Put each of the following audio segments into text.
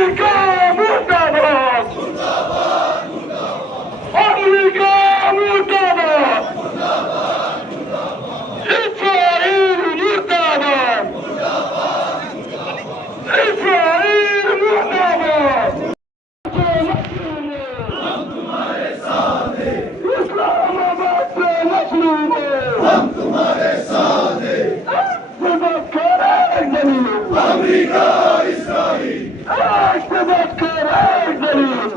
Amerika murdabat! Amerika murdabat! İsrail murdabat! İsrail murdabat! İslamabad se mazlum hum tumhare saath hain امریکہ اسرائیل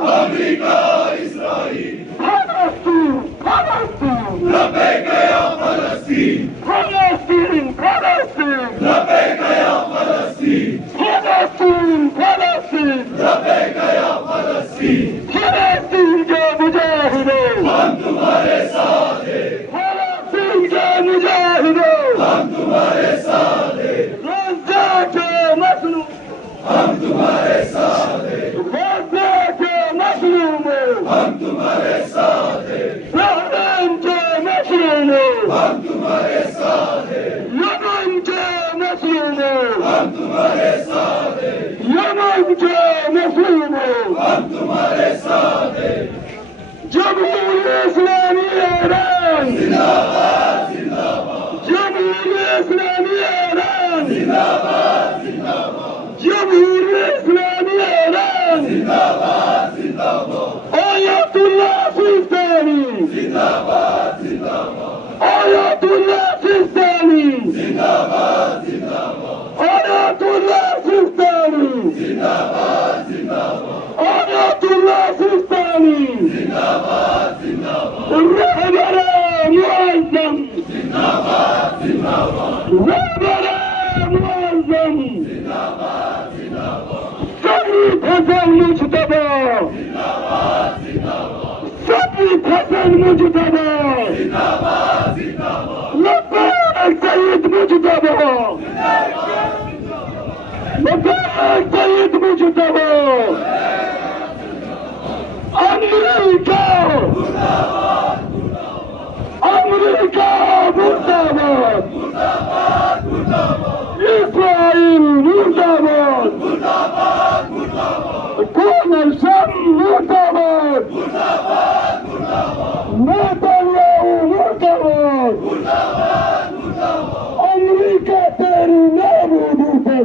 امریکہ اسرائیل فلسطین لبیک یا فلسطین فلسطین لبیک یا فلسطین فلسطین لبیک یا فلسطین فلسطین کے مجاہدوں ہم تمہارے ساتھ ہیں فلسطین کے مجاہدوں ہم تمہارے ساتھ ہیں ہم تمہارے ساتھ ہیں غزہ کے مظلوموں ہم تمہارے ساتھ ہیں بحرین کے مظلوموں ہم تمہارے ساتھ ہیں یمن کے مظلوموں ہم تمہارے ساتھ ہیں یمن کے مظلوموں ہم تمہارے ساتھ ہیں جمہوریہ اسلامی ایران زندہ باد زندہ باد جمہوریہ اسلامی ایران زندہ باد زندہ باد جمہوریہ اسلامی ایران زندہ باد زندہ باد آیت اللہ سیستانی زندہ باد زندہ باد آیت اللہ سیستانی زندہ باد زندہ باد آیت اللہ سیستانی زندہ باد زندہ باد آیت اللہ سیستانی زندہ باد زندہ باد رہبر معظم زندہ باد زندہ باد رہبر معظم زندہ باد سعید حسن مجتبی زندہ باد زندہ باد سعید حسن مجتبی زندہ باد زندہ باد لبیک سعید مجتبی لبیک سعید مجتبی امریکہ امریکہ مرداباد اسرائیل مرداباد دونلڈ ٹرمپ مرداباد نیتنیاہو مرداباد امریکہ تیری نابودی پر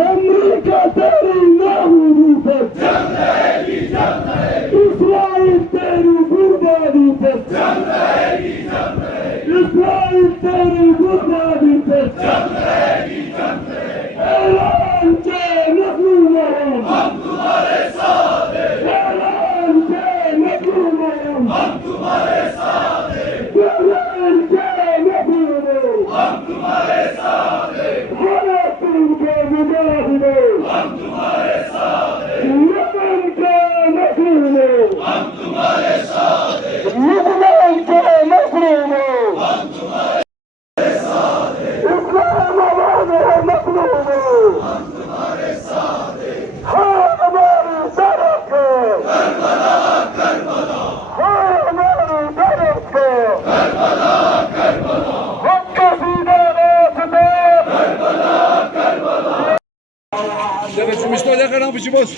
امریکہ تیری نابودی پر اسرائیل تیری بربادی پر اسرائیل تیری بربادی پر اعلان کے مظلوموں ہم تمہارے ساتھ ہیں اعلان کے مظلوموں ہم تمہارے ساتھ ہیں اعلان کے مظلوموں ہم تمہارے ساتھ ہیں فلسطین کے مجاہدوں ہم تمہارے ساتھ ہیں یمن کے مظلوموں ہم تمہارے ساتھ ہیں لبنان کے مظلوموں ہم تمہارے ساتھ ہیں اسلام آباد کے مظلوموں ہم تمہارے ساتھ ہیں ہاں ہماری طرف ہے کربلا کربلا ہاں ہماری طرف ہے کربلا کربلا حق کا سیدھا راستہ Karbala Karbala Devlet Müslümanlar kadar bir şey boz.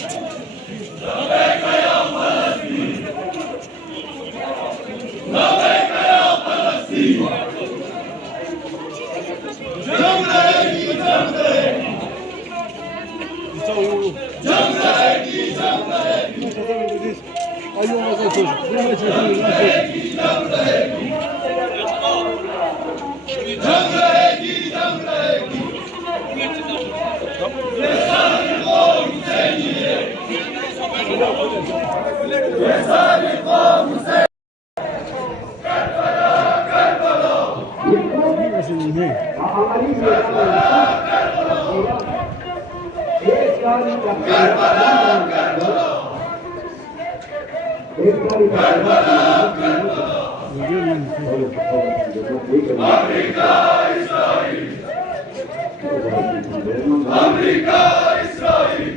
امریکہ اسرائیل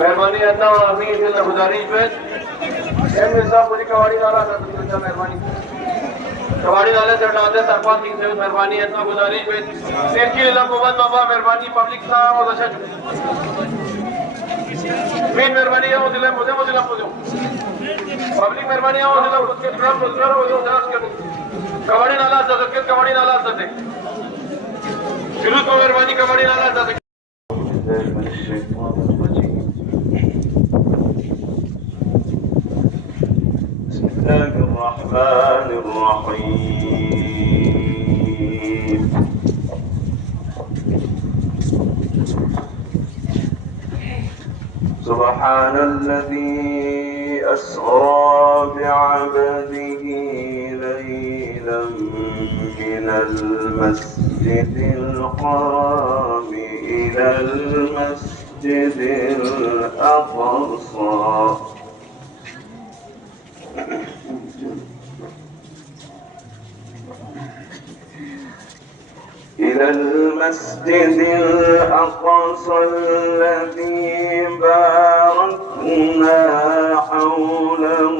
مہربانی رہتا ہوں امیر سے گزارش پہ صاحب مجھے کواڑی نالا کر دیں مہربانی کواڑی نالے سے ہٹاتے سرپنچ سنگھ سے مہربانی اتنا گزارش پہ سیرکی اللہ محمد بابا مہربانی پبلک صاحب اور دشا مین مہربانی ہے وہ ضلع مجھے پبلک مہربانی ہے وہ ضلع اس کے پرام روزگار ہو جاؤ کے کواڑی نالا سزا کواڑی نالا سزا شروع کو مہربانی کواڑی نالا سزا الله الرحمن الرحيم سبحان الذي أسرى بعبده ليلا من المسجد الحرام إلى المسجد الأقصى الذي باركنا حوله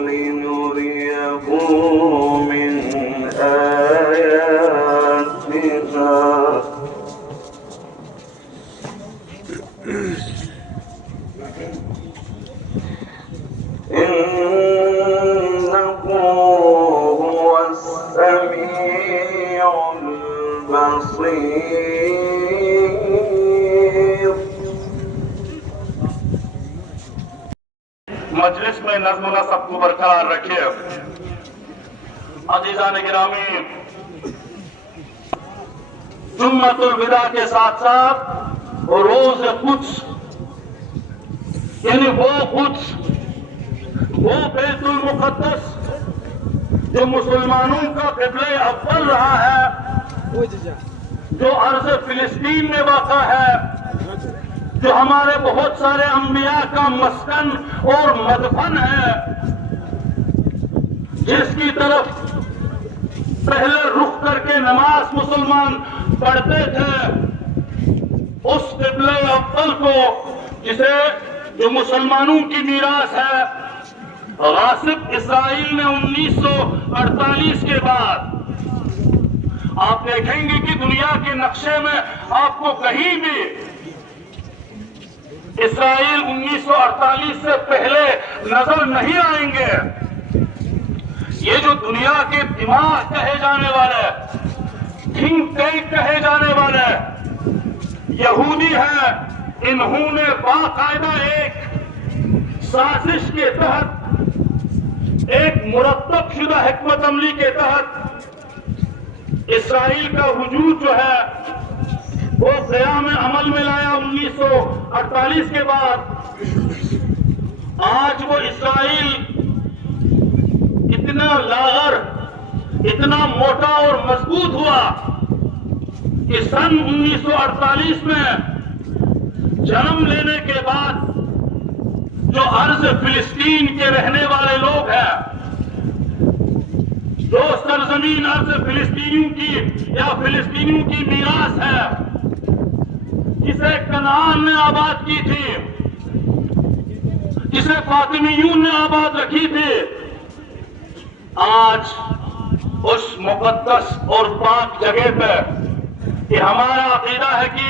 لنريه من آياتنا إنه هو السميع البصير مجلس میں نظم و نسق کو برقرار رکھے۔ عزیزان گرامی، جمعۃ الوداع کے ساتھ ساتھ روز قدس، یعنی وہ قدس، وہ بیت المقدس جو مسلمانوں کا قبلہ اول رہا ہے، جو ارض فلسطین میں واقع ہے، جو ہمارے بہت سارے انبیاء کا مسکن اور مدفن ہے، جس کی طرف پہلے رخ کر کے نماز مسلمان پڑھتے تھے، اس قبلہ اول کو جو مسلمانوں کی میراث ہے، غاصب اسرائیل نے 1948 کے بعد، آپ دیکھیں گے کہ دنیا کے نقشے میں آپ کو کہیں بھی اسرائیل 1948 سے پہلے نظر نہیں آئیں گے۔ یہ جو دنیا کے دماغ کہے جانے والے، تھنک ٹینک کہے جانے والے یہودی ہیں، انہوں نے باقاعدہ ایک سازش کے تحت، ایک مرتب شدہ حکمت عملی کے تحت اسرائیل کا وجود جو ہے وہ قیام عمل میں لایا 1948 کے بعد۔ آج وہ اسرائیل اتنا لاغر، اتنا موٹا اور مضبوط ہوا کہ سن 1948 میں جنم لینے کے بعد جو ارض فلسطین کے رہنے والے لوگ ہیں، جو سرزمین ارض فلسطینیوں کی یا فلسطینیوں کی میراث ہے، جسے کنعان نے آباد کی تھی، جسے فاطمیون نے آباد رکھی تھی، آج اس مقدس اور پاک جگہ پہ کہ ہمارا عقیدہ ہے کہ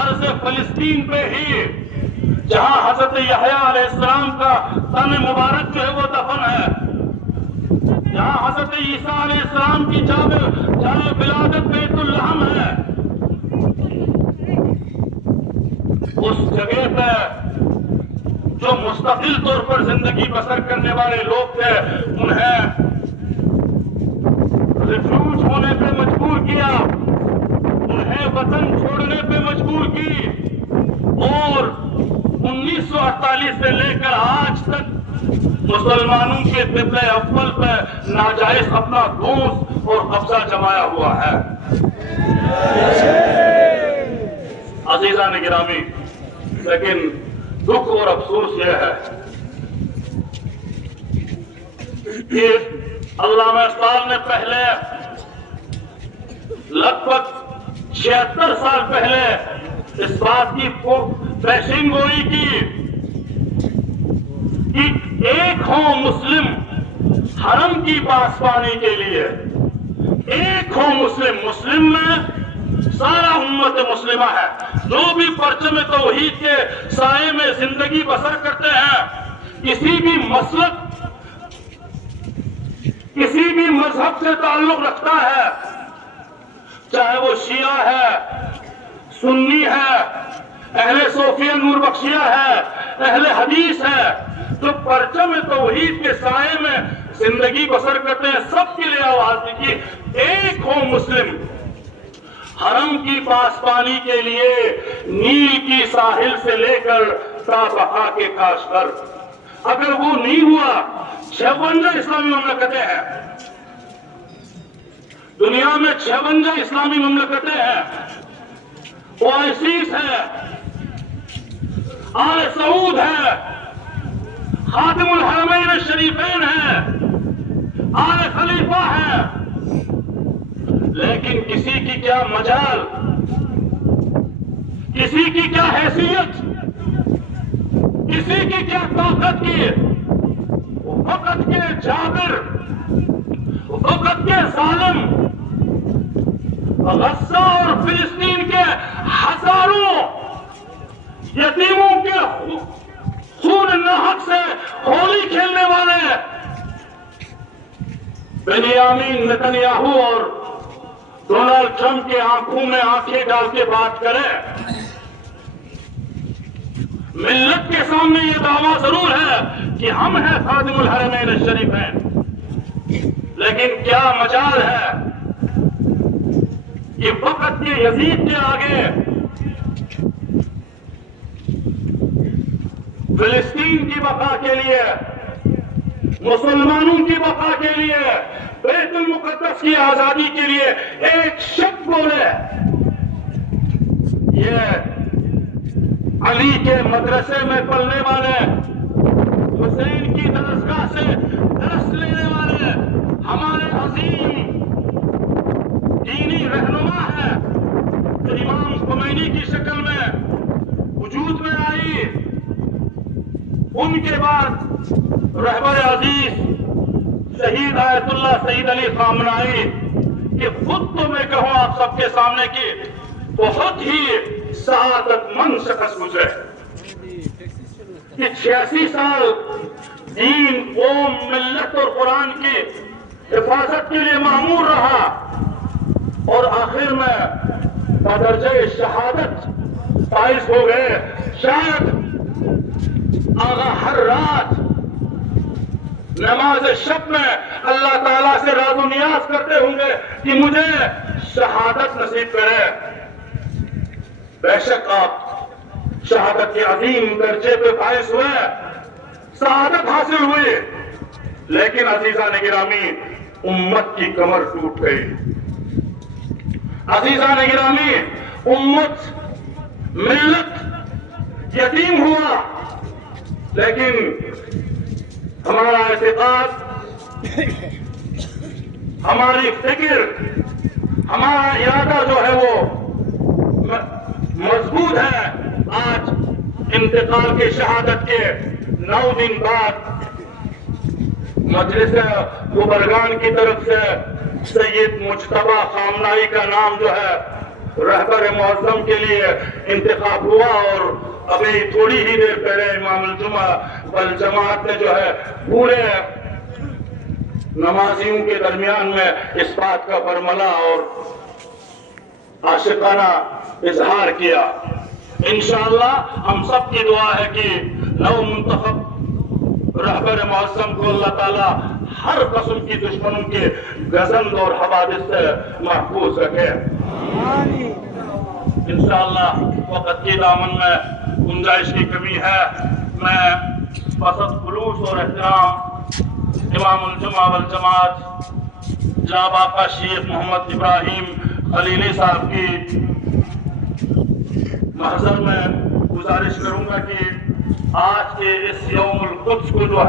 ارض فلسطین پہ ہی جہاں حضرت یحییٰ علیہ السلام کا تن مبارک جو ہے وہ دفن ہے، جہاں حضرت عیسیٰ علیہ السلام کی جائے ولادت بیت اللحم ہے، اس جگہ پہ جو مستقل طور پر زندگی بسر کرنے والے لوگ تھے، انہیں ریفیوج ہونے پہ مجبور کیا، انہیں وطن چھوڑنے پہ مجبور کی، اور 1948 سے لے کر آج تک مسلمانوں کے قبلہ اول پہ ناجائز اپنا دوست اور قبضہ جمایا ہوا ہے۔ عزیزان گرامی، لیکن دکھ اور افسوس یہ ہے کہ علامہ اقبال نے پہلے لگ بھگ 76 سال پہلے اس بات کی پیشین گوئی کی کہ ایک ہو مسلم حرم کی پاسبانی کے لیے، ایک ہو مسلم، مسلم میں سارا امت مسلمہ ہے، جو بھی پرچم توحید کے سائے میں زندگی بسر کرتے ہیں، کسی بھی مسلک، کسی بھی مذہب سے تعلق رکھتا ہے، چاہے وہ شیعہ ہے، سنی ہے، اہل صوفیہ نور بخشیہ ہے، اہل حدیث ہے، جو پرچم توحید کے سائے میں زندگی بسر کرتے ہیں، سب کے لیے آواز دیجیے، ایک ہو مسلم حرم کی پاسبانی کے لیے، نیل کی ساحل سے لے کر تا بقا کے کاشغر۔ اگر وہ نہیں ہوا، 56 اسلامی مملکتیں ہیں دنیا میں، 56 اسلامی مملکتیں ہیں، اوائسیس ہے، آل سعود ہے، خاتم الحرمین الشریفین ہے، آل خلیفہ ہے، لیکن کسی کی کیا مجال، کسی کی کیا حیثیت، کسی کی کیا طاقت کی، وقت کے جابر، وقت کے ظالم، غزہ اور فلسطین کے ہزاروں یتیموں کے خون ناحق سے ہولی کھیلنے والے بنیامین نتنیاہو اور ڈونلڈ ٹرمپ کے آنکھوں میں آنکھیں ڈال کے بات کریں، ملت کے سامنے یہ دعویٰ ضرور ہے کہ ہم ہیں خادم الحرمین الشریفین، لیکن کیا مجال ہے کہ وقت کے یزید کے آگے فلسطین کی بقا کے لیے، مسلمانوں کی بقا کے لیے، بیت المقدس کی آزادی کے لیے ایک شخص بولے یہ علی کے مدرسے میں پڑھنے والے، حسین کی درسگاہ سے درس لینے والے ہمارے عظیم دینی رہنما ہے جو امام خمینی کی شکل میں وجود میں آئی، ان کے بعد رہبر عزیز شہید آیت اللہ سید علی خامنہئی کہ خود تو میں کہوں آپ سب کے سامنے کی بہت ہی سعادت مند شخص گزرے کہ 86 سال دین، قوم، ملت اور قرآن کی حفاظت کے لیے مامور رہا اور آخر میں بدرجہ شہادت فائز ہو گئے۔ شاید آغا ہر رات نماز شب میں اللہ تعالیٰ سے راز و نیاز کرتے ہوں گے کہ مجھے شہادت نصیب کرے۔ بے شک آپ شہادت کے عظیم درجے پہ فائز ہوئے، سعادت حاصل ہوئی، لیکن عزیزان گرامی امت کی کمر ٹوٹ گئی۔ عزیزان گرامی امت، ملت یتیم ہوا، لیکن ہمارا اعتقاد، ہماری فکر، ہمارا ارادہ جو ہے وہ مضبوط ہے۔ آج انتقال کے شہادت کے 9 دن بعد مجلس گبرگان کی طرف سے سید مجتبی خامنہئی کا نام جو ہے رہبر معظم کے لیے انتخاب ہوا، اور ابھی تھوڑی ہی دیر پہلے امام الجمعہ والجماعت نے جو ہے پورے نمازیوں کے درمیان میں اس بات کا برملا اور عاشقانہ اظہار کیا۔ انشاءاللہ ہم سب کی دعا ہے کہ نو منتخب رہبر معظم کو اللہ تعالیٰ ہر قسم کی دشمنوں کے گزند اور حوادث سے محفوظ رکھے۔ انشاءاللہ وقت کی دامن میں گنجائش کی کمی ہے، میں بسط خلوص اور احترام امام الجمعہ والجماعت جناب آقا شیخ محمد ابراہیم خلیلی صاحب کی محضر میں گزارش کروں گا کہ آج کے اس یوم القدس کو جو